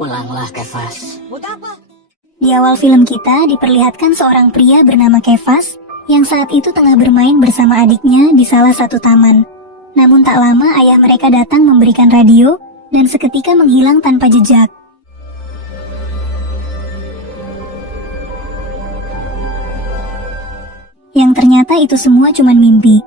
Pulanglah, Kefas. Buat apa? Di awal film kita diperlihatkan seorang pria bernama Kefas yang saat itu tengah bermain bersama adiknya di salah satu taman. Namun tak lama ayah mereka datang memberikan radio dan seketika menghilang tanpa jejak. Yang ternyata itu semua cuma mimpi.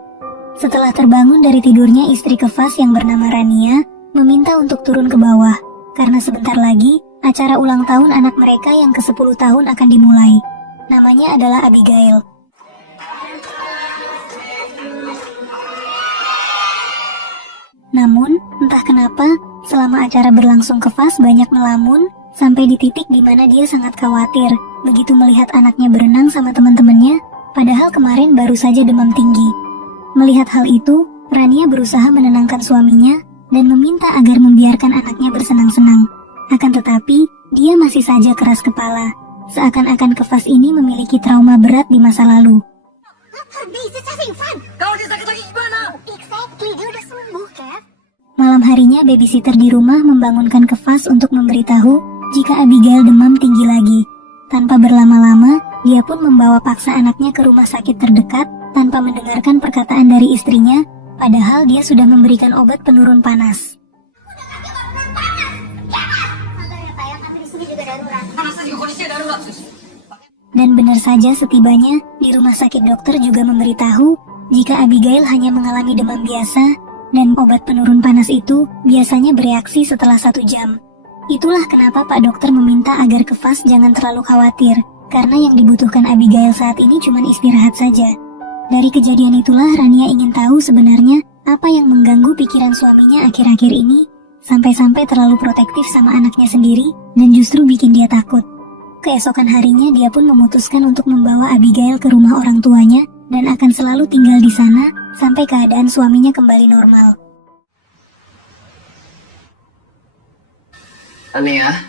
Setelah terbangun dari tidurnya, istri Kefas yang bernama Rania meminta untuk turun ke bawah karena sebentar lagi acara ulang tahun anak mereka yang ke-10 tahun akan dimulai. Namanya adalah Abigail. Namun, entah kenapa, selama acara berlangsung Kefas banyak melamun sampai di titik di mana dia sangat khawatir begitu melihat anaknya berenang sama teman-temannya, padahal kemarin baru saja demam tinggi. Melihat hal itu, Rania berusaha menenangkan suaminya dan meminta agar membiarkan anaknya bersenang-senang. Akan tetapi, dia masih saja keras kepala. Seakan-akan Kefas ini memiliki trauma berat di masa lalu. Kalau dia sakit lagi gimana? Exactly, dia udah sembuh, Kev. Malam harinya, babysitter di rumah membangunkan Kefas untuk memberitahu jika Abigail demam tinggi lagi. Tanpa berlama-lama, dia pun membawa paksa anaknya ke rumah sakit terdekat tanpa mendengarkan perkataan dari istrinya, padahal dia sudah memberikan obat penurun panas. Dan benar saja setibanya di rumah sakit, dokter juga memberitahu jika Abigail hanya mengalami demam biasa dan obat penurun panas itu biasanya bereaksi setelah 1 jam. Itulah kenapa Pak Dokter meminta agar Kefas jangan terlalu khawatir, karena yang dibutuhkan Abigail saat ini cuma istirahat saja. Dari kejadian itulah Rania ingin tahu sebenarnya apa yang mengganggu pikiran suaminya akhir-akhir ini, sampai-sampai terlalu protektif sama anaknya sendiri dan justru bikin dia takut. Keesokan harinya dia pun memutuskan untuk membawa Abigail ke rumah orang tuanya dan akan selalu tinggal di sana sampai keadaan suaminya kembali normal. Ania,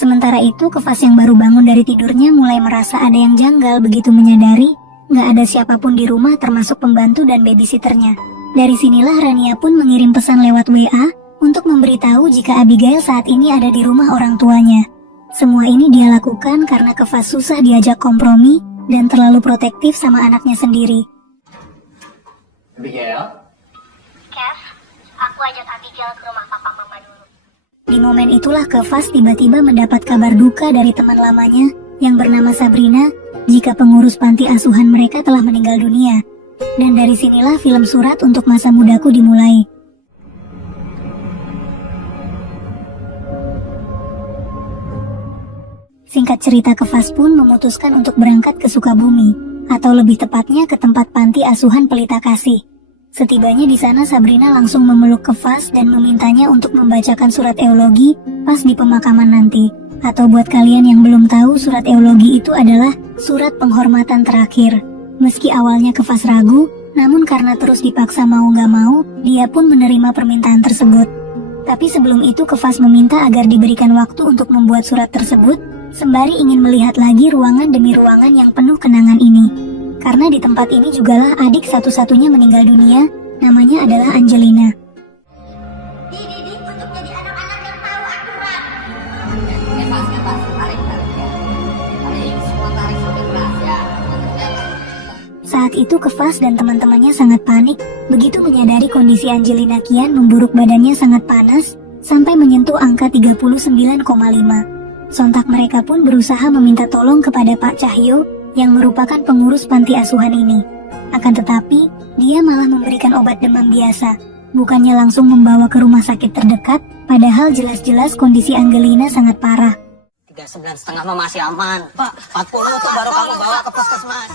Sementara itu, Kefas yang baru bangun dari tidurnya mulai merasa ada yang janggal begitu menyadari nggak ada siapapun di rumah termasuk pembantu dan babysitternya. Dari sinilah Rania pun mengirim pesan lewat WA untuk memberitahu jika Abigail saat ini ada di rumah orang tuanya. Semua ini dia lakukan karena Kefas susah diajak kompromi dan terlalu protektif sama anaknya sendiri. Abigail? Kev, aku ajak Abigail ke rumah papa mama dulu. Di momen itulah Kefas tiba-tiba mendapat kabar duka dari teman lamanya yang bernama Sabrina jika pengurus panti asuhan mereka telah meninggal dunia. Dan dari sinilah film Surat untuk Masa Mudaku dimulai. Singkat cerita, Kefas pun memutuskan untuk berangkat ke Sukabumi, atau lebih tepatnya ke tempat panti asuhan Pelita Kasih. Setibanya di sana, Sabrina langsung memeluk Kefas dan memintanya untuk membacakan surat eulogi pas di pemakaman nanti. Atau buat kalian yang belum tahu, surat eulogi itu adalah surat penghormatan terakhir. Meski awalnya Kefas ragu, namun karena terus dipaksa mau gak mau, dia pun menerima permintaan tersebut. Tapi sebelum itu Kefas meminta agar diberikan waktu untuk membuat surat tersebut, sembari ingin melihat lagi ruangan demi ruangan yang penuh kenangan ini. Karena di tempat ini jugalah adik satu-satunya meninggal dunia, namanya adalah Angelina. Dididik untuk jadi anak-anak yang tahu aturan. Kefas, tarik ya. Tarik, semua tarik sampai keras ya. Saat itu Kefas dan teman-temannya sangat panik, begitu menyadari kondisi Angelina kian memburuk, badannya sangat panas, sampai menyentuh angka 39,5. Sontak mereka pun berusaha meminta tolong kepada Pak Cahyo yang merupakan pengurus panti asuhan ini. Akan tetapi, dia malah memberikan obat demam biasa, bukannya langsung membawa ke rumah sakit terdekat, padahal jelas-jelas kondisi Angelina sangat parah. 39,5 masih aman. Pak, 40 tuh baru kamu bawa ke puskesmas.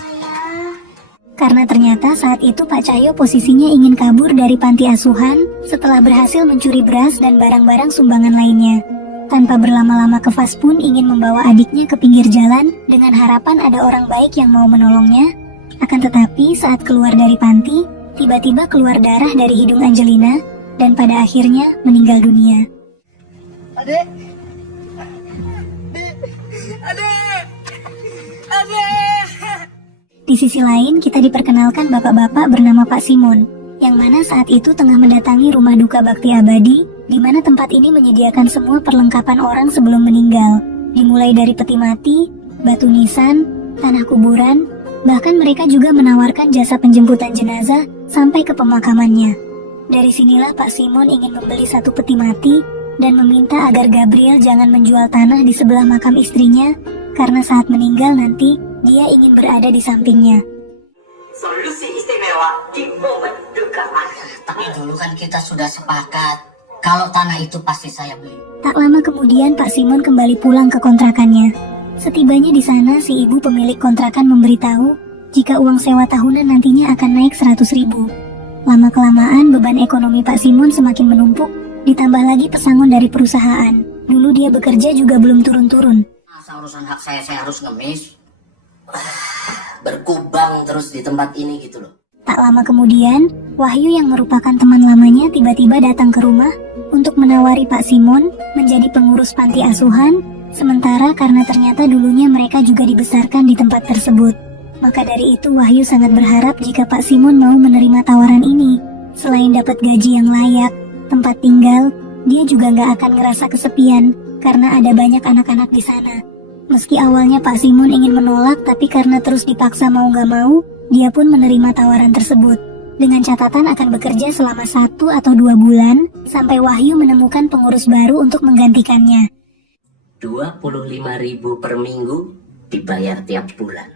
Karena ternyata saat itu Pak Cahyo posisinya ingin kabur dari panti asuhan setelah berhasil mencuri beras dan barang-barang sumbangan lainnya. Tanpa berlama-lama Kefas pun ingin membawa adiknya ke pinggir jalan dengan harapan ada orang baik yang mau menolongnya. Akan tetapi saat keluar dari panti, tiba-tiba keluar darah dari hidung Angelina dan pada akhirnya meninggal dunia. Adek! Adek! Adek! Di sisi lain, kita diperkenalkan bapak-bapak bernama Pak Simon, yang yang mana saat itu tengah mendatangi rumah duka bakti abadi, di mana tempat ini menyediakan semua perlengkapan orang sebelum meninggal, dimulai dari peti mati, batu nisan, tanah kuburan, bahkan mereka juga menawarkan jasa penjemputan jenazah sampai ke pemakamannya. Dari sinilah Pak Simon ingin membeli satu peti mati dan meminta agar Gabriel jangan menjual tanah di sebelah makam istrinya, karena saat meninggal nanti dia ingin berada di sampingnya. Solusi istimewa di momen duka. Tapi dulu kan kita sudah sepakat kalau tanah itu pasti saya beli. Tak lama kemudian Pak Simon kembali pulang ke kontrakannya. Setibanya di sana, si ibu pemilik kontrakan memberitahu jika uang sewa tahunan nantinya akan naik 100.000. Lama-kelamaan beban ekonomi Pak Simon semakin menumpuk, ditambah lagi pesangon dari perusahaan. Dulu dia bekerja juga belum turun-turun. Masa urusan hak saya harus ngemis? Berkubang terus di tempat ini gitu loh. Tak lama kemudian, Wahyu yang merupakan teman lamanya tiba-tiba datang ke rumah untuk menawari Pak Simon menjadi pengurus panti asuhan, sementara karena ternyata dulunya mereka juga dibesarkan di tempat tersebut. Maka dari itu Wahyu sangat berharap jika Pak Simon mau menerima tawaran ini. Selain dapat gaji yang layak, tempat tinggal, dia juga nggak akan ngerasa kesepian karena ada banyak anak-anak di sana. Meski awalnya Pak Simon ingin menolak, tapi karena terus dipaksa mau nggak mau, dia pun menerima tawaran tersebut. Dengan catatan akan bekerja selama 1 atau 2 bulan, sampai Wahyu menemukan pengurus baru untuk menggantikannya. 25.000 per minggu dibayar tiap bulan.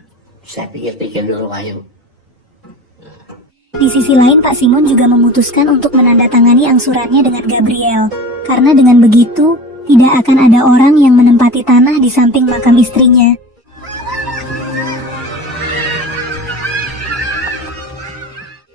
Saya pikir-pikir dulu, Wahyu. Di sisi lain, Pak Simon juga memutuskan untuk menandatangani angsurannya dengan Gabriel, karena dengan begitu, tidak akan ada orang yang menempati tanah di samping makam istrinya.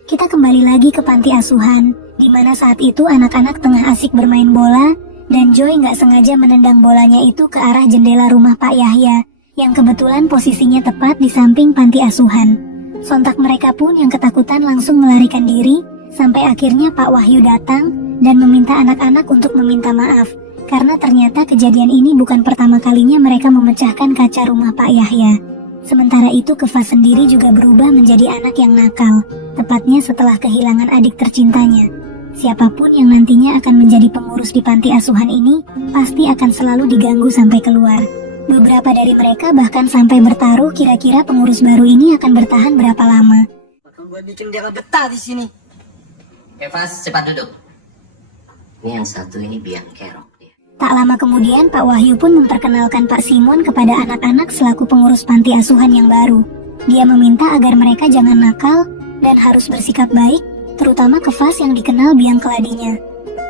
Kita kembali lagi ke panti asuhan, di mana saat itu anak-anak tengah asik bermain bola, dan Joy nggak sengaja menendang bolanya itu ke arah jendela rumah Pak Yahya, yang kebetulan posisinya tepat di samping panti asuhan. Sontak mereka pun yang ketakutan langsung melarikan diri, sampai akhirnya Pak Wahyu datang dan meminta anak-anak untuk meminta maaf. Karena ternyata kejadian ini bukan pertama kalinya mereka memecahkan kaca rumah Pak Yahya. Sementara itu Kefas sendiri juga berubah menjadi anak yang nakal, tepatnya setelah kehilangan adik tercintanya. Siapapun yang nantinya akan menjadi pengurus di panti asuhan ini, pasti akan selalu diganggu sampai keluar. Beberapa dari mereka bahkan sampai bertaruh kira-kira pengurus baru ini akan bertahan berapa lama. Bakal gue bikin dia betah di sini. Kefas, cepat duduk. Ini yang satu ini biang kerok. Tak lama kemudian Pak Wahyu pun memperkenalkan Pak Simon kepada anak-anak selaku pengurus panti asuhan yang baru. Dia meminta agar mereka jangan nakal dan harus bersikap baik, terutama Kefas yang dikenal biang keladinya.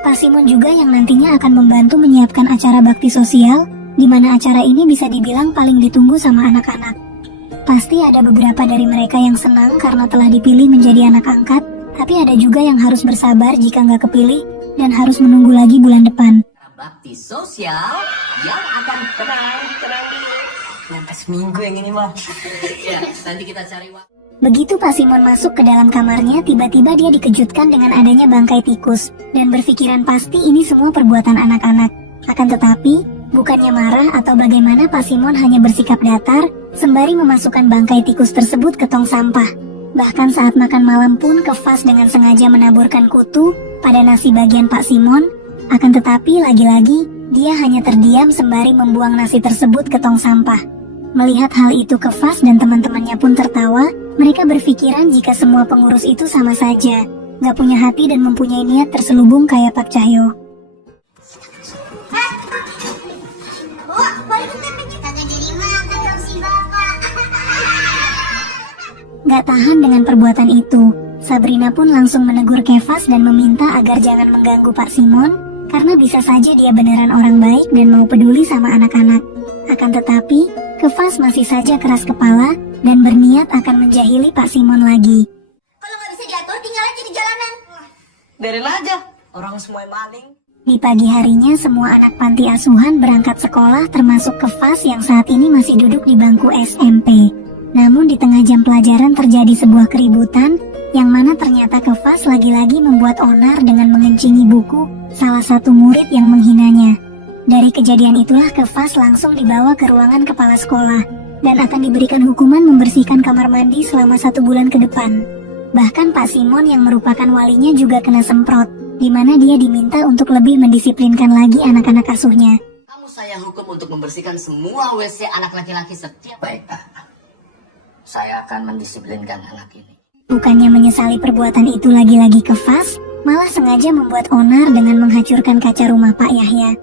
Pak Simon juga yang nantinya akan membantu menyiapkan acara bakti sosial, di mana acara ini bisa dibilang paling ditunggu sama anak-anak. Pasti ada beberapa dari mereka yang senang karena telah dipilih menjadi anak angkat, tapi ada juga yang harus bersabar jika nggak kepilih dan harus menunggu lagi bulan depan. Bakti sosial yang akan tenang dulu. Nanti seminggu yang ini mah. Ya, nanti kita cari waktu. Begitu Pak Simon masuk ke dalam kamarnya, tiba-tiba dia dikejutkan dengan adanya bangkai tikus dan berpikiran pasti ini semua perbuatan anak-anak. Akan tetapi, bukannya marah atau bagaimana, Pak Simon hanya bersikap datar sembari memasukkan bangkai tikus tersebut ke tong sampah. Bahkan saat makan malam pun Kefas dengan sengaja menaburkan kutu pada nasi bagian Pak Simon. Akan tetapi lagi-lagi dia hanya terdiam sembari membuang nasi tersebut ke tong sampah. Melihat hal itu Kefas dan teman-temannya pun tertawa. Mereka berpikiran jika semua pengurus itu sama saja, gak punya hati dan mempunyai niat terselubung kayak Pak Cahyo. Gak tahan dengan perbuatan itu, Sabrina pun langsung menegur Kefas dan meminta agar jangan mengganggu Pak Simon, karena bisa saja dia beneran orang baik dan mau peduli sama anak-anak. Akan tetapi, Kefas masih saja keras kepala dan berniat akan menjahili Pak Simon lagi. Kalau nggak bisa diatur, tinggal aja di jalanan. Biarin aja, orang semua maling. Di pagi harinya, semua anak panti asuhan berangkat sekolah termasuk Kefas yang saat ini masih duduk di bangku SMP. Namun di tengah jam pelajaran terjadi sebuah keributan, yang mana ternyata Kefas lagi-lagi membuat onar dengan mengencingi buku salah satu murid yang menghinanya. Dari kejadian itulah Kefas langsung dibawa ke ruangan kepala sekolah, dan akan diberikan hukuman membersihkan kamar mandi selama 1 bulan ke depan. Bahkan Pak Simon yang merupakan walinya juga kena semprot, di mana dia diminta untuk lebih mendisiplinkan lagi anak-anak asuhnya. Kamu saya hukum untuk membersihkan semua WC anak laki-laki setiap. Baik, Pak. Saya akan mendisiplinkan anak ini. Bukannya menyesali perbuatan itu lagi-lagi ke Fas, malah sengaja membuat onar dengan menghancurkan kaca rumah Pak Yahya.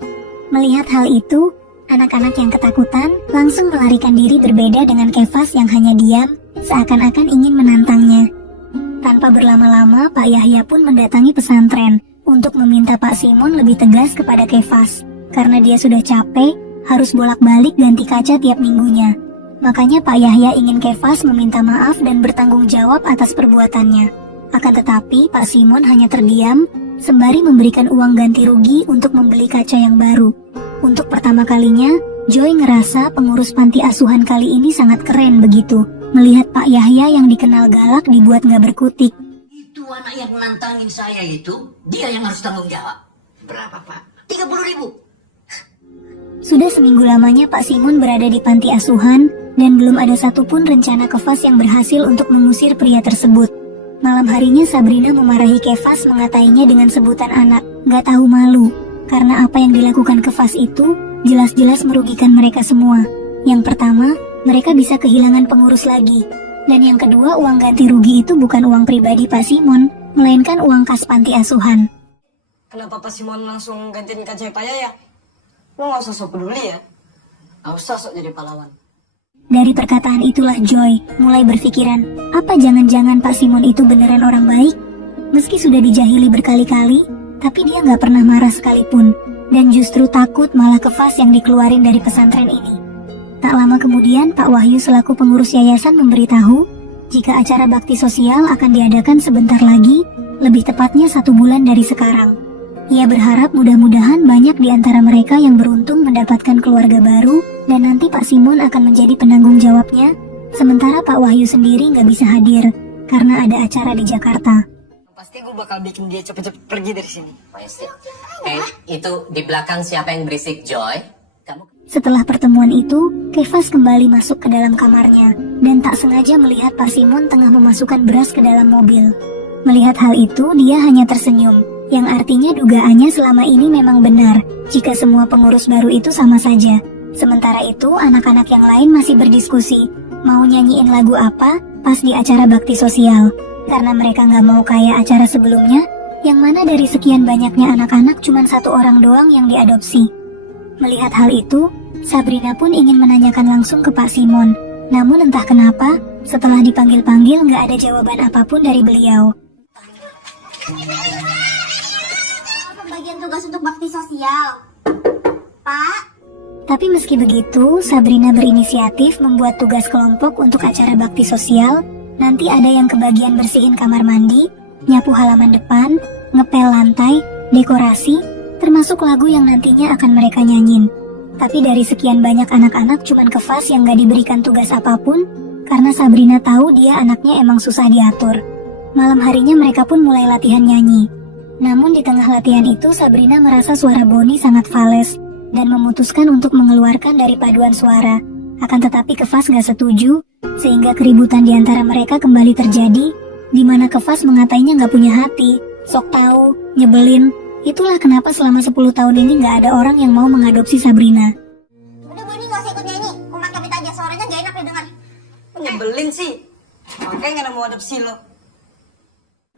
Melihat hal itu, anak-anak yang ketakutan langsung melarikan diri berbeda dengan Kefas yang hanya diam, seakan-akan ingin menantangnya. Tanpa berlama-lama, Pak Yahya pun mendatangi pesantren untuk meminta Pak Simon lebih tegas kepada Kefas, karena dia sudah capek, harus bolak-balik ganti kaca tiap minggunya. Makanya Pak Yahya ingin Kefas meminta maaf dan bertanggung jawab atas perbuatannya. Akan tetapi, Pak Simon hanya terdiam, sembari memberikan uang ganti rugi untuk membeli kaca yang baru. Untuk pertama kalinya, Joy ngerasa pengurus panti asuhan kali ini sangat keren begitu, melihat Pak Yahya yang dikenal galak dibuat nggak berkutik. Itu anak yang nantangin saya itu, dia yang harus tanggung jawab. Berapa, Pak? 30.000. Sudah seminggu lamanya Pak Simon berada di panti asuhan, dan belum ada satupun rencana Kefas yang berhasil untuk mengusir pria tersebut. Malam harinya Sabrina memarahi Kefas mengatainya dengan sebutan anak, gak tahu malu, karena apa yang dilakukan Kefas itu jelas-jelas merugikan mereka semua. Yang pertama, mereka bisa kehilangan pengurus lagi. Dan yang kedua, uang ganti rugi itu bukan uang pribadi Pak Simon, melainkan uang kas panti asuhan. Kenapa Pak Simon langsung gantiin kaca Pak Yahya? Lo gak usah sok peduli ya. Gak usah sok jadi pahlawan. Dari perkataan itulah Joy mulai berpikiran, apa jangan-jangan Pak Simon itu beneran orang baik? Meski sudah dijahili berkali-kali, tapi dia nggak pernah marah sekalipun, dan justru takut malah Kefas yang dikeluarin dari pesantren ini. Tak lama kemudian, Pak Wahyu selaku pengurus yayasan memberitahu jika acara bakti sosial akan diadakan sebentar lagi, lebih tepatnya 1 bulan dari sekarang. Ia berharap mudah-mudahan banyak di antara mereka yang beruntung mendapatkan keluarga baru, dan nanti Pak Simon akan menjadi penanggung jawabnya, sementara Pak Wahyu sendiri nggak bisa hadir, karena ada acara di Jakarta. Pasti gue bakal bikin dia cepet-cepet pergi dari sini. Pasti. Itu di belakang siapa yang berisik, Joy? Kamu... Setelah pertemuan itu, Kefas kembali masuk ke dalam kamarnya, dan tak sengaja melihat Pak Simon tengah memasukkan beras ke dalam mobil. Melihat hal itu, dia hanya tersenyum, yang artinya dugaannya selama ini memang benar, jika semua pengurus baru itu sama saja. Sementara itu, anak-anak yang lain masih berdiskusi, mau nyanyiin lagu apa pas di acara bakti sosial. Karena mereka nggak mau kayak acara sebelumnya, yang mana dari sekian banyaknya anak-anak cuma 1 orang doang yang diadopsi. Melihat hal itu, Sabrina pun ingin menanyakan langsung ke Pak Simon. Namun entah kenapa, setelah dipanggil-panggil nggak ada jawaban apapun dari beliau. Pembagian tugas untuk bakti sosial. Pak, Tapi meski begitu, Sabrina berinisiatif membuat tugas kelompok untuk acara bakti sosial. Nanti ada yang kebagian bersihin kamar mandi, nyapu halaman depan, ngepel lantai, dekorasi, termasuk lagu yang nantinya akan mereka nyanyin. Tapi dari sekian banyak anak-anak cuman Kefas yang gak diberikan tugas apapun, karena Sabrina tahu dia anaknya emang susah diatur. Malam harinya mereka pun mulai latihan nyanyi. Namun di tengah latihan itu Sabrina merasa suara Boni sangat fales, dan memutuskan untuk mengeluarkan dari paduan suara. Akan tetapi Kefas gak setuju, sehingga keributan di antara mereka kembali terjadi, di mana Kefas mengatainya gak punya hati, sok tahu, nyebelin. Itulah kenapa selama 10 tahun ini gak ada orang yang mau mengadopsi Sabrina. udah Boni gak usah ikut nyanyi. Kumat kami aja, suaranya gak enak didengar. Nyebelin sih. Makanya gak mau adopsi lo.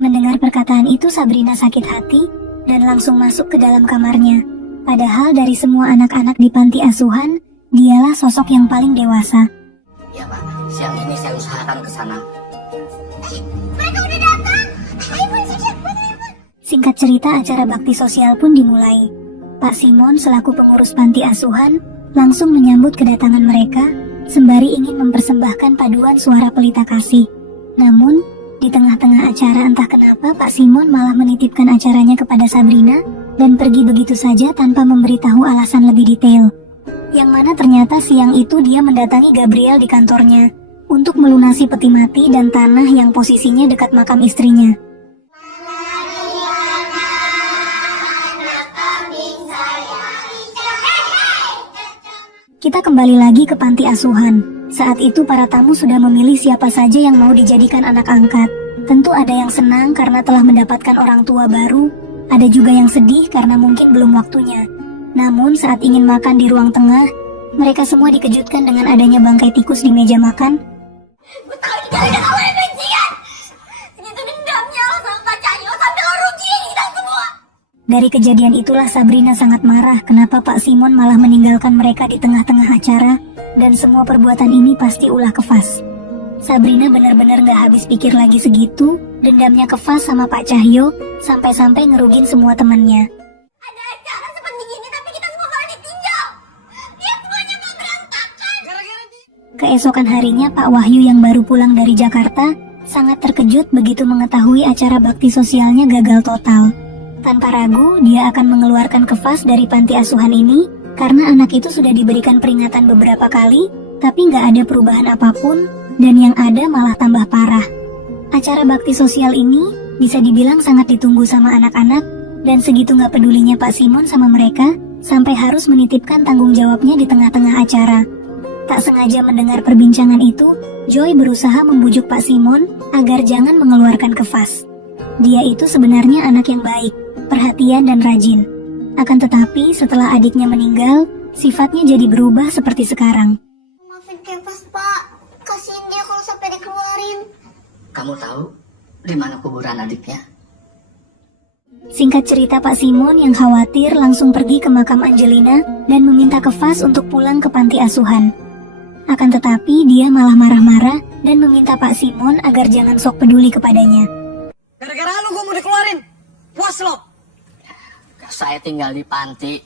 Mendengar perkataan itu Sabrina sakit hati, dan langsung masuk ke dalam kamarnya. Padahal dari semua anak-anak di panti asuhan, dialah sosok yang paling dewasa. Ya, Pak. Siang ini saya usahakan ke sana. Mereka udah datang. Ayo Boni, siap-siap. Singkat cerita, acara bakti sosial pun dimulai. Pak Simon selaku pengurus panti asuhan langsung menyambut kedatangan mereka, sembari ingin mempersembahkan paduan suara pelita kasih. Namun, di tengah-tengah acara entah kenapa Pak Simon malah menitipkan acaranya kepada Sabrina dan pergi begitu saja tanpa memberitahu alasan lebih detail. Yang mana ternyata siang itu dia mendatangi Gabriel di kantornya untuk melunasi peti mati dan tanah yang posisinya dekat makam istrinya. Kita kembali lagi ke panti asuhan. Saat itu para tamu sudah memilih siapa saja yang mau dijadikan anak angkat. Tentu ada yang senang karena telah mendapatkan orang tua baru, ada juga yang sedih karena mungkin belum waktunya. Namun saat ingin makan di ruang tengah, mereka semua dikejutkan dengan adanya bangkai tikus di meja makan. Gue tahu di kalian kamu yang bencian. Segitu dendamnya lo sama Pak Cahyo sampai lo rugiin kita semua. Dari kejadian itulah Sabrina sangat marah kenapa Pak Simon malah meninggalkan mereka di tengah-tengah acara, dan semua perbuatan ini pasti ulah Kefas. Sabrina benar-benar gak habis pikir lagi segitu, dendamnya Kefas sama Pak Cahyo, sampai-sampai ngerugin semua temannya. Ada acara seperti gini tapi kita semua malah ditinggal. Lihat semuanya mau berantakan. Keesokan harinya Pak Wahyu yang baru pulang dari Jakarta sangat terkejut begitu mengetahui acara bakti sosialnya gagal total. Tanpa ragu, dia akan mengeluarkan Kefas dari panti asuhan ini karena anak itu sudah diberikan peringatan beberapa kali, tapi nggak ada perubahan apapun, dan yang ada malah tambah parah. Acara bakti sosial ini bisa dibilang sangat ditunggu sama anak-anak, dan segitu nggak pedulinya Pak Simon sama mereka, sampai harus menitipkan tanggung jawabnya di tengah-tengah acara. Tak sengaja mendengar perbincangan itu, Joy berusaha membujuk Pak Simon agar jangan mengeluarkan Kefas. Dia itu sebenarnya anak yang baik, perhatian dan rajin. Akan tetapi setelah adiknya meninggal, sifatnya jadi berubah seperti sekarang. Maafin Kefas, Pak. Kasihin dia kalau sampai dikeluarin. Kamu tahu di mana kuburan adiknya? Singkat cerita, Pak Simon yang khawatir langsung pergi ke makam Angelina dan meminta Kefas untuk pulang ke panti asuhan. Akan tetapi dia malah marah-marah dan meminta Pak Simon agar jangan sok peduli kepadanya. Gara-gara lu gue mau dikeluarin. Puas lo. Saya tinggal di panti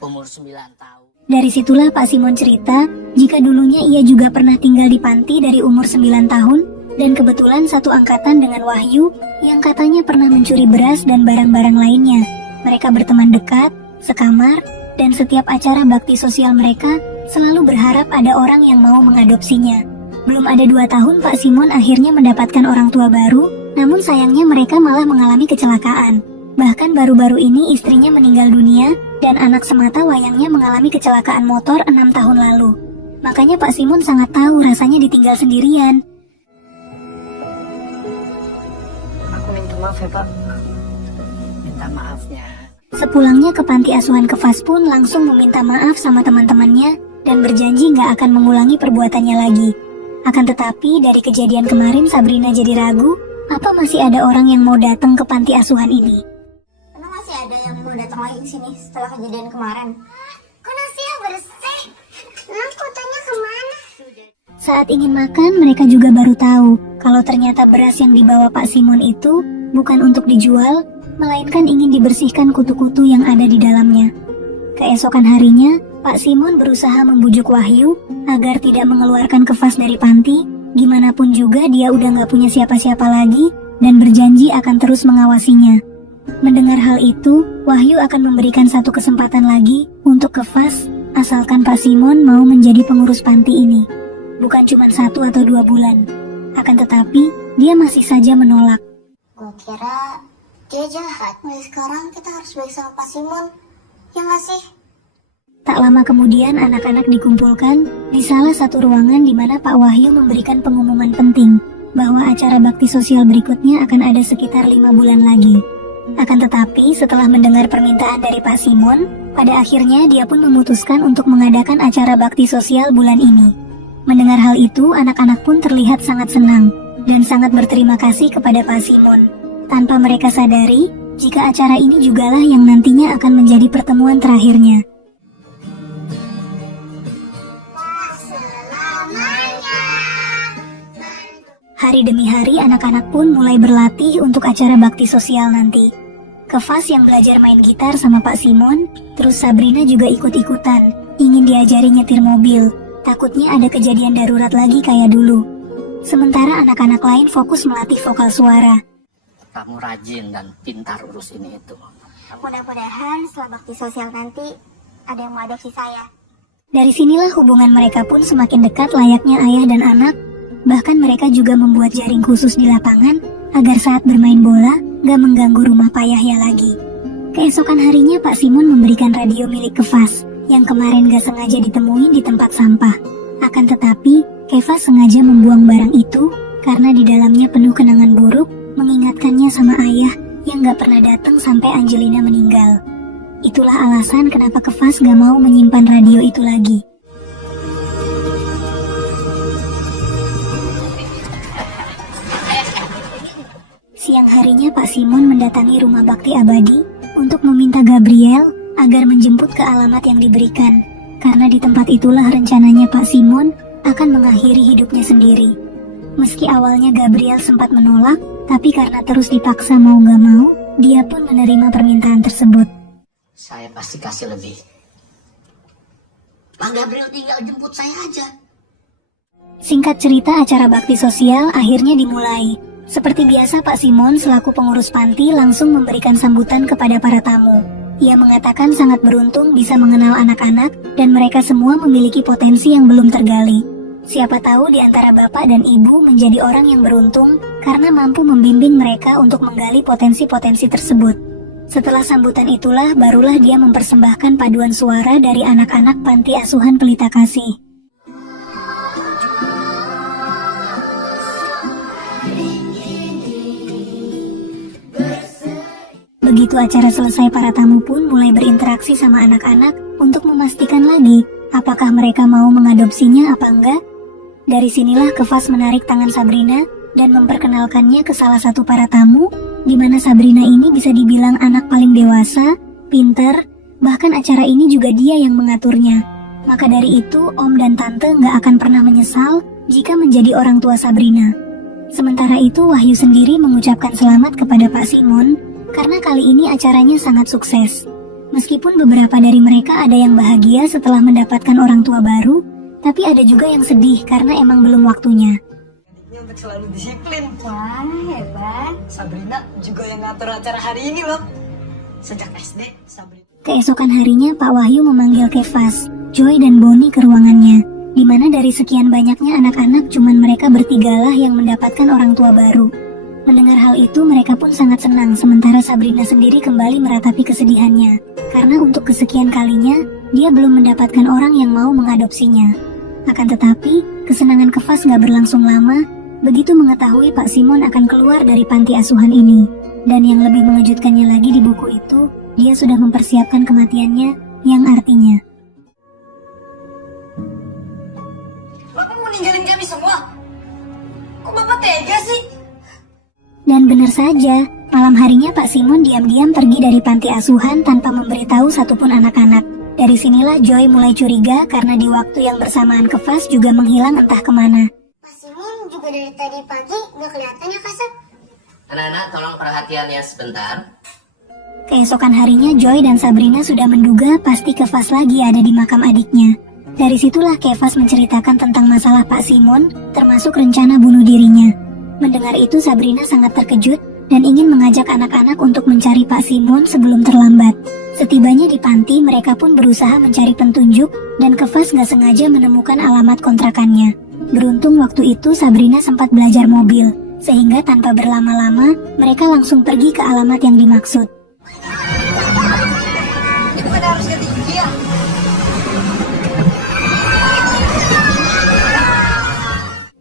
umur 9 tahun. Dari situlah Pak Simon cerita jika dulunya ia juga pernah tinggal di panti dari umur 9 tahun dan kebetulan satu angkatan dengan Wahyu yang katanya pernah mencuri beras dan barang-barang lainnya. Mereka berteman dekat, sekamar, dan setiap acara bakti sosial mereka selalu berharap ada orang yang mau mengadopsinya. Belum ada 2 tahun Pak Simon akhirnya mendapatkan orang tua baru, namun sayangnya mereka malah mengalami kecelakaan. Bahkan baru-baru ini istrinya meninggal dunia dan anak semata wayangnya mengalami kecelakaan motor 6 tahun lalu. Makanya Pak Simon sangat tahu rasanya ditinggal sendirian. Aku minta maaf ya, Pak. Minta maafnya. Sepulangnya ke panti asuhan Kefas pun langsung meminta maaf sama teman-temannya dan berjanji nggak akan mengulangi perbuatannya lagi. Akan tetapi dari kejadian kemarin Sabrina jadi ragu, apa masih ada orang yang mau datang ke panti asuhan ini? Karena masih ada yang mau datang lagi ke sini setelah kejadian kemarin. Kok nasinya bersih? Nah, fotonya kemana? Saat ingin makan, mereka juga baru tahu kalau ternyata beras yang dibawa Pak Simon itu bukan untuk dijual, melainkan ingin dibersihkan kutu-kutu yang ada di dalamnya. Keesokan harinya, Pak Simon berusaha membujuk Wahyu agar tidak mengeluarkan Kefas dari panti. Gimana pun juga dia udah gak punya siapa-siapa lagi dan berjanji akan terus mengawasinya. Mendengar hal itu, Wahyu akan memberikan satu kesempatan lagi untuk Kefas asalkan Pak Simon mau menjadi pengurus panti ini. Bukan cuma 1 atau 2 bulan. Akan tetapi, dia masih saja menolak. Gue kira dia jahat. Mulai sekarang kita harus baik sama Pak Simon. Ya nggak sih? Tak lama kemudian anak-anak dikumpulkan di salah satu ruangan di mana Pak Wahyu memberikan pengumuman penting bahwa acara bakti sosial berikutnya akan ada sekitar 5 bulan lagi. Akan tetapi setelah mendengar permintaan dari Pak Simon, pada akhirnya dia pun memutuskan untuk mengadakan acara bakti sosial bulan ini. Mendengar hal itu, anak-anak pun terlihat sangat senang dan sangat berterima kasih kepada Pak Simon. Tanpa mereka sadari, jika acara ini jugalah yang nantinya akan menjadi pertemuan terakhirnya. Hari demi hari anak-anak pun mulai berlatih untuk acara bakti sosial nanti. Kefas yang belajar main gitar sama Pak Simon, terus Sabrina juga ikut-ikutan, ingin diajari nyetir mobil. Takutnya ada kejadian darurat lagi kayak dulu. Sementara anak-anak lain fokus melatih vokal suara. Kamu rajin dan pintar urus ini itu. Mudah-mudahan setelah bakti sosial nanti ada yang mau adopsi saya. Dari sinilah hubungan mereka pun semakin dekat layaknya ayah dan anak. Bahkan mereka juga membuat jaring khusus di lapangan agar saat bermain bola gak mengganggu rumah payahnya lagi. Keesokan harinya Pak Simon memberikan radio milik Kefas yang kemarin gak sengaja ditemuin di tempat sampah. Akan tetapi, Kefas sengaja membuang barang itu karena di dalamnya penuh kenangan buruk, mengingatkannya sama ayah yang gak pernah datang sampai Angelina meninggal. Itulah alasan kenapa Kevas gak mau menyimpan radio itu lagi. Siang harinya Pak Simon mendatangi rumah bakti abadi untuk meminta Gabriel agar menjemput ke alamat yang diberikan, karena di tempat itulah rencananya Pak Simon akan mengakhiri hidupnya sendiri. Meski awalnya Gabriel sempat menolak, tapi karena terus dipaksa mau gak mau, dia pun menerima permintaan tersebut. Saya pasti kasih lebih. Pak Gabriel tinggal jemput saya aja. Singkat cerita, acara bakti sosial akhirnya dimulai. Seperti biasa, Pak Simon selaku pengurus panti langsung memberikan sambutan kepada para tamu. Ia mengatakan sangat beruntung bisa mengenal anak-anak dan mereka semua memiliki potensi yang belum tergali. Siapa tahu di antara bapak dan ibu menjadi orang yang beruntung karena mampu membimbing mereka untuk menggali potensi-potensi tersebut. Setelah sambutan itulah barulah dia mempersembahkan paduan suara dari anak-anak panti asuhan Pelita Kasih. Begitu acara selesai, para tamu pun mulai berinteraksi sama anak-anak untuk memastikan lagi apakah mereka mau mengadopsinya apa enggak. Dari sinilah Kevas menarik tangan Sabrina dan memperkenalkannya ke salah satu para tamu, di mana Sabrina ini bisa dibilang anak paling dewasa, pinter, bahkan acara ini juga dia yang mengaturnya. Maka dari itu, Om dan Tante nggak akan pernah menyesal jika menjadi orang tua Sabrina. Sementara itu, Wahyu sendiri mengucapkan selamat kepada Pak Simon karena kali ini acaranya sangat sukses. Meskipun beberapa dari mereka ada yang bahagia setelah mendapatkan orang tua baru, tapi ada juga yang sedih karena emang belum waktunya. Ini untuk selalu disiplin. Wah, hebat. Sabrina juga yang ngatur acara hari ini loh. Sejak SD, Sabrina. Keesokan harinya Pak Wahyu memanggil Kevas, Joy dan Bonnie ke ruangannya, di mana dari sekian banyaknya anak-anak cuman mereka bertigalah yang mendapatkan orang tua baru. Mendengar hal itu, mereka pun sangat senang, sementara Sabrina sendiri kembali meratapi kesedihannya. Karena untuk kesekian kalinya, dia belum mendapatkan orang yang mau mengadopsinya. Akan tetapi, kesenangan Kevas gak berlangsung lama, begitu mengetahui Pak Simon akan keluar dari panti asuhan ini. Dan yang lebih mengejutkannya lagi di buku itu, dia sudah mempersiapkan kematiannya, yang artinya. Bapak mau ninggalin kami semua? Kok Bapak tega sih? Dan benar saja, malam harinya Pak Simon diam-diam pergi dari panti asuhan tanpa memberitahu satupun anak-anak. Dari sinilah Joy mulai curiga karena di waktu yang bersamaan Kevas juga menghilang entah kemana. Pak Simon juga dari tadi pagi nggak kelihatan ya, Kasep? Anak-anak, tolong perhatiannya sebentar. Keesokan harinya Joy dan Sabrina sudah menduga pasti Kevas lagi ada di makam adiknya. Dari situlah Kevas menceritakan tentang masalah Pak Simon, termasuk rencana bunuh dirinya. Mendengar itu Sabrina sangat terkejut dan ingin mengajak anak-anak untuk mencari Pak Simon sebelum terlambat. Setibanya di panti, mereka pun berusaha mencari petunjuk dan Kevas gak sengaja menemukan alamat kontrakannya. Beruntung waktu itu Sabrina sempat belajar mobil, sehingga tanpa berlama-lama mereka langsung pergi ke alamat yang dimaksud. Ini bukan harus ganti gigi ya?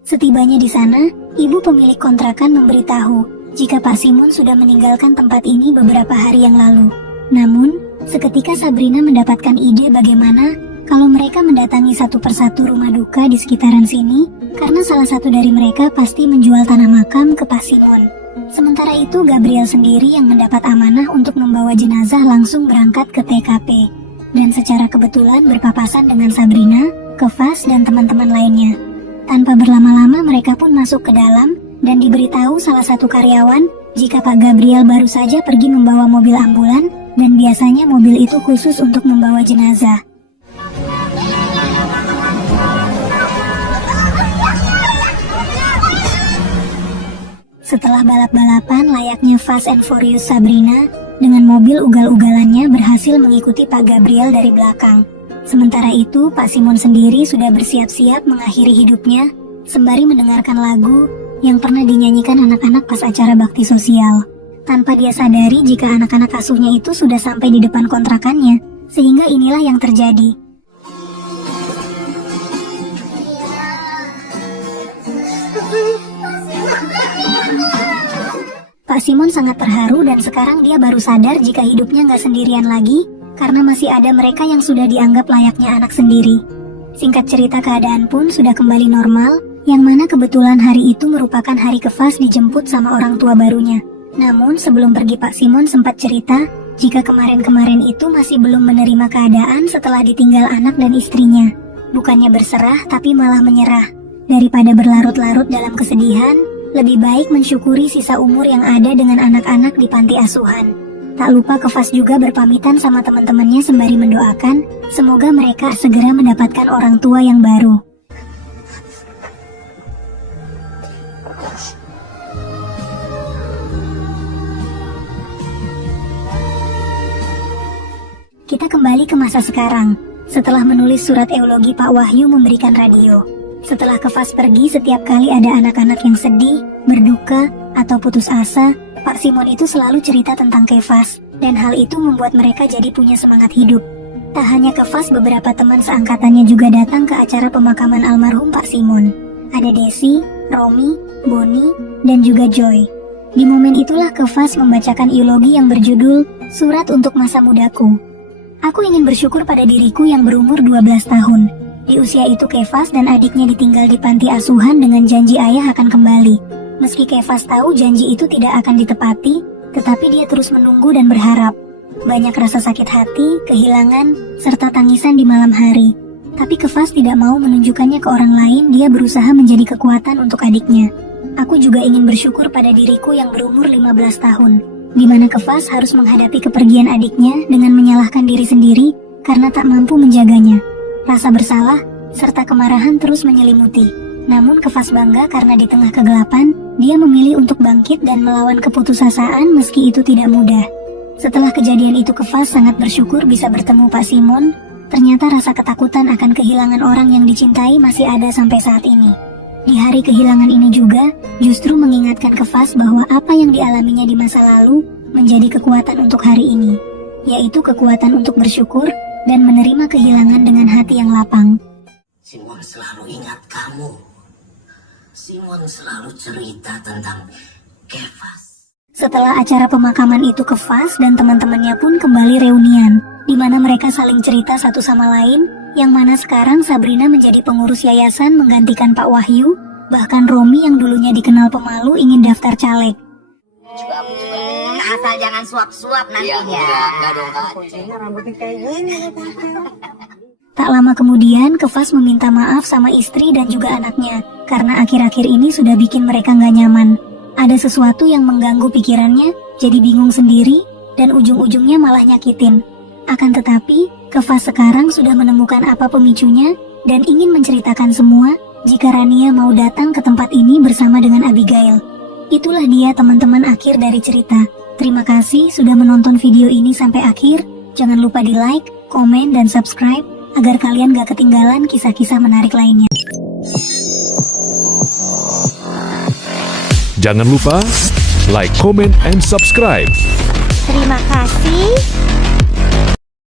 Setibanya di sana, ibu pemilik kontrakan memberitahu jika Pak Simon sudah meninggalkan tempat ini beberapa hari yang lalu. Namun, seketika Sabrina mendapatkan ide bagaimana kalau mereka mendatangi satu persatu rumah duka di sekitaran sini, karena salah satu dari mereka pasti menjual tanah makam ke Pak Simon. Sementara itu, Gabriel sendiri yang mendapat amanah untuk membawa jenazah langsung berangkat ke TKP, dan secara kebetulan berpapasan dengan Sabrina, Kevas, dan teman-teman lainnya. Tanpa berlama-lama mereka pun masuk ke dalam dan diberitahu salah satu karyawan jika Pak Gabriel baru saja pergi membawa mobil ambulan dan biasanya mobil itu khusus untuk membawa jenazah. Setelah balap-balapan layaknya Fast and Furious, Sabrina dengan mobil ugal-ugalannya berhasil mengikuti Pak Gabriel dari belakang. Sementara itu, Pak Simon sendiri sudah bersiap-siap mengakhiri hidupnya sembari mendengarkan lagu yang pernah dinyanyikan anak-anak pas acara bakti sosial. Tanpa dia sadari jika anak-anak asuhnya itu sudah sampai di depan kontrakannya, sehingga inilah yang terjadi. Pak Simon Pak Simon sangat terharu dan sekarang dia baru sadar jika hidupnya nggak sendirian lagi, karena masih ada mereka yang sudah dianggap layaknya anak sendiri. Singkat cerita, keadaan pun sudah kembali normal, yang mana kebetulan hari itu merupakan hari Kefas dijemput sama orang tua barunya. Namun sebelum pergi Pak Simon sempat cerita, jika kemarin-kemarin itu masih belum menerima keadaan setelah ditinggal anak dan istrinya. Bukannya berserah, tapi malah menyerah. Daripada berlarut-larut dalam kesedihan, lebih baik mensyukuri sisa umur yang ada dengan anak-anak di panti asuhan. Tak lupa Kefas juga berpamitan sama teman-temannya sembari mendoakan, semoga mereka segera mendapatkan orang tua yang baru. Kita kembali ke masa sekarang. Setelah menulis surat eulogi, Pak Wahyu memberikan radio. Setelah Kefas pergi, setiap kali ada anak-anak yang sedih, berduka, atau putus asa, Pak Simon itu selalu cerita tentang Kefas, dan hal itu membuat mereka jadi punya semangat hidup. Tak hanya Kefas, beberapa teman seangkatannya juga datang ke acara pemakaman almarhum Pak Simon. Ada Desi, Romi, Boni, dan juga Joy. Di momen itulah Kefas membacakan eulogi yang berjudul Surat untuk Masa Mudaku. Aku ingin bersyukur pada diriku yang berumur 12 tahun. Di usia itu Kefas dan adiknya ditinggal di panti asuhan dengan janji ayah akan kembali. Meski Kefas tahu janji itu tidak akan ditepati, tetapi dia terus menunggu dan berharap. Banyak rasa sakit hati, kehilangan, serta tangisan di malam hari. Tapi Kefas tidak mau menunjukkannya ke orang lain, dia berusaha menjadi kekuatan untuk adiknya. Aku juga ingin bersyukur pada diriku yang berumur 15 tahun, di mana Kefas harus menghadapi kepergian adiknya dengan menyalahkan diri sendiri karena tak mampu menjaganya. Rasa bersalah, serta kemarahan terus menyelimuti. Namun Kefas bangga karena di tengah kegelapan, dia memilih untuk bangkit dan melawan keputusasaan meski itu tidak mudah. Setelah kejadian itu Kefas sangat bersyukur bisa bertemu Pak Simon. Ternyata rasa ketakutan akan kehilangan orang yang dicintai masih ada sampai saat ini. Di hari kehilangan ini juga, justru mengingatkan Kefas bahwa apa yang dialaminya di masa lalu menjadi kekuatan untuk hari ini, yaitu kekuatan untuk bersyukur dan menerima kehilangan dengan hati yang lapang. Simon selalu ingat kamu. Simon selalu cerita tentang Kefas. Setelah acara pemakaman itu Kefas dan teman-temannya pun kembali reunian, di mana mereka saling cerita satu sama lain, yang mana sekarang Sabrina menjadi pengurus yayasan menggantikan Pak Wahyu, bahkan Romi yang dulunya dikenal pemalu ingin daftar caleg. Asal jangan suap-suap nantinya. Enggak dong, Kak. Rambutnya kayak gini. Tak lama kemudian, Kefas meminta maaf sama istri dan juga anaknya, karena akhir-akhir ini sudah bikin mereka nggak nyaman. Ada sesuatu yang mengganggu pikirannya, jadi bingung sendiri, dan ujung-ujungnya malah nyakitin. Akan tetapi, Kefas sekarang sudah menemukan apa pemicunya, dan ingin menceritakan semua, jika Rania mau datang ke tempat ini bersama dengan Abigail. Itulah dia teman-teman akhir dari cerita. Terima kasih sudah menonton video ini sampai akhir. Jangan lupa di like, komen, dan subscribe agar kalian gak ketinggalan kisah-kisah menarik lainnya. Jangan lupa like, comment, and subscribe. Terima kasih.